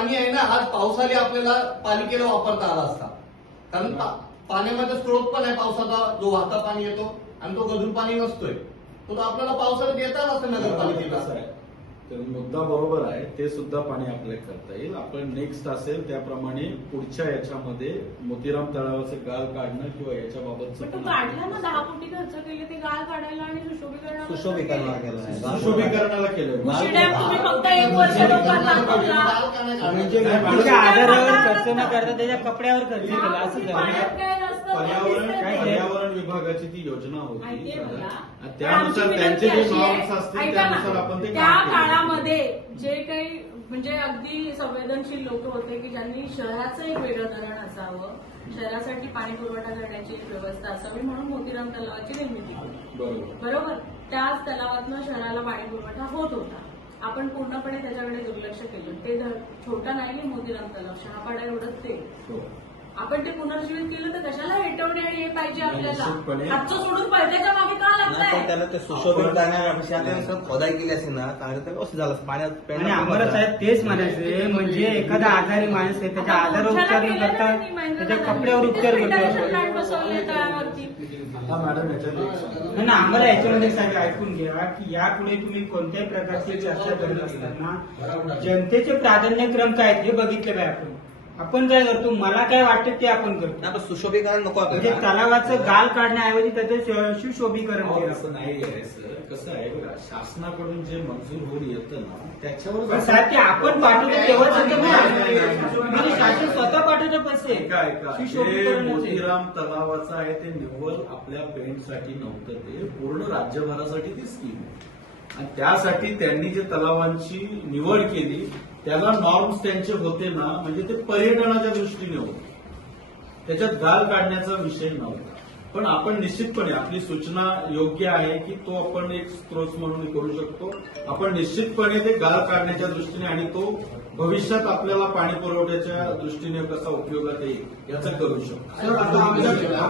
पाणी आहे ना, आज पावसाने आपल्याला पालिकेला वापरता आला असता, कारण पाण्यामध्ये स्रोत पण आहे पावसाचा, जो वाहता पाणी येतो आणि तो गढूळ पाणी नसतोय, तो आपल्याला पावसाळ्यात देता आला असतं नगरपालिकेला. तर मुद्दा बरोबर आहे, ते सुद्धा पाणी आपल्याला करता येईल. आपण नेक्स्ट असेल त्याप्रमाणे पुढच्या याच्यामध्ये मोतीराम तलावाचे गाळ काढणं किंवा याच्याबाबतचं पण तो काढला ना, 10 कोटी खर्च केले ते गाळ काढायला आणि सुशोभीकरणाला केलं. सुशोभीकरणाला केलं. मुशी डॅम तुम्ही फक्त 1 वर्ष लोकांना दाखवला. म्हणजे व्यक्तीच्या आधारावर खर्च न करता त्याच्या कपड्यावर खर्च केला असं पाण्यात झालं. काय नसतं, पर्यावरण विभागाची ती योजना होती, माहितीये मला. त्यानुसार पण आमची त्यांचे जे विनंती अशी आहे, नॉर्म्स असतील ऐका ना, त्यानुसार आपण ते त्या काम केलं. काळामध्ये जे काही म्हणजे अगदी संवेदनशील लोक होते की ज्यांनी शहराचं एक वेगळं धरण असावं, शहरासाठी पाणी पुरवठा करण्याची एक व्यवस्था असावी म्हणून मोतीराम तलावाची निर्मिती केली. बरोबर. त्याच तलावातनं शहराला पाणी पुरवठा होत होता. आपण पूर्णपणे त्याच्याकडे दुर्लक्ष केलं. ते छोटा नाही मोतीराम तलाव, शहापाडा एवढंच ते. आपण ते पुनर्जीवित केलं तर कशाला हेटवणे हे पाहिजे आपल्याला, हातचं सोडून पळत्याच्या मागे का पण लागतंय? त्याला ते सुशोभित करण्यापेक्षा खोदाई केली असती ना, चांगलं तर कसं झालं पाण्यात. आणि आम्हाला साहेब तेच म्हणायचे, म्हणजे एखादा आजारी माणूस आहे त्याच्या आजारावर उपचार न करता त्याच्या कपड्यावर उपचार करतो. बसवले तळ्यावरती. आता मॅडम याच्यात आणि आम्हाला याच्यामध्ये साहेब ऐकून घ्या की यापुढे तुम्ही कोणत्याही प्रकारची चर्चा करत असताना जनतेचे प्राधान्यक्रम काय आहेत हे बघितलं पाहिजे. आपण काय करतो, मला काय वाटतं ते आपण करतो. आपण सुशोभीकरण नको म्हणजे आपल्याला. तलावाचं गाळ काढण्याऐवजी त्याचं सुशोभीकरण केलं. असं नाही आहे सर. कसं आहे बघा, शासनाकडून जे मंजूर होऊन येतं ना पण त्याच्यावर साहेब ते आपण पाठवतो तेव्हाच होतं ना. म्हणजे शासन स्वतः पाठवतं पैसे. ऐका जे सुशोभीकरण मोतीराम तलावाचं आहे ते निव्वळ आपल्या पेंटसाठी नव्हतं, ते पूर्ण राज्यभरासाठी ती स्कीम आहे. आणि त्यासाठी त्यांनी जे तलावांची निवड केली त्याला नॉर्म्स त्यांचे होते ना, म्हणजे ते पर्यटनाच्या दृष्टीने होते, त्याच्यात गाळ काढण्याचा विषय नव्हता. पण आपण निश्चितपणे आपली सूचना योग्य आहे की तो आपण एक स्त्रोत म्हणून करू शकतो. आपण निश्चितपणे ते गाळ काढण्याच्या दृष्टीने आणि तो भविष्यात आपल्याला पाणी पुरवठ्याच्या दृष्टीने कसा उपयोगात येईल याचं करू शकतो.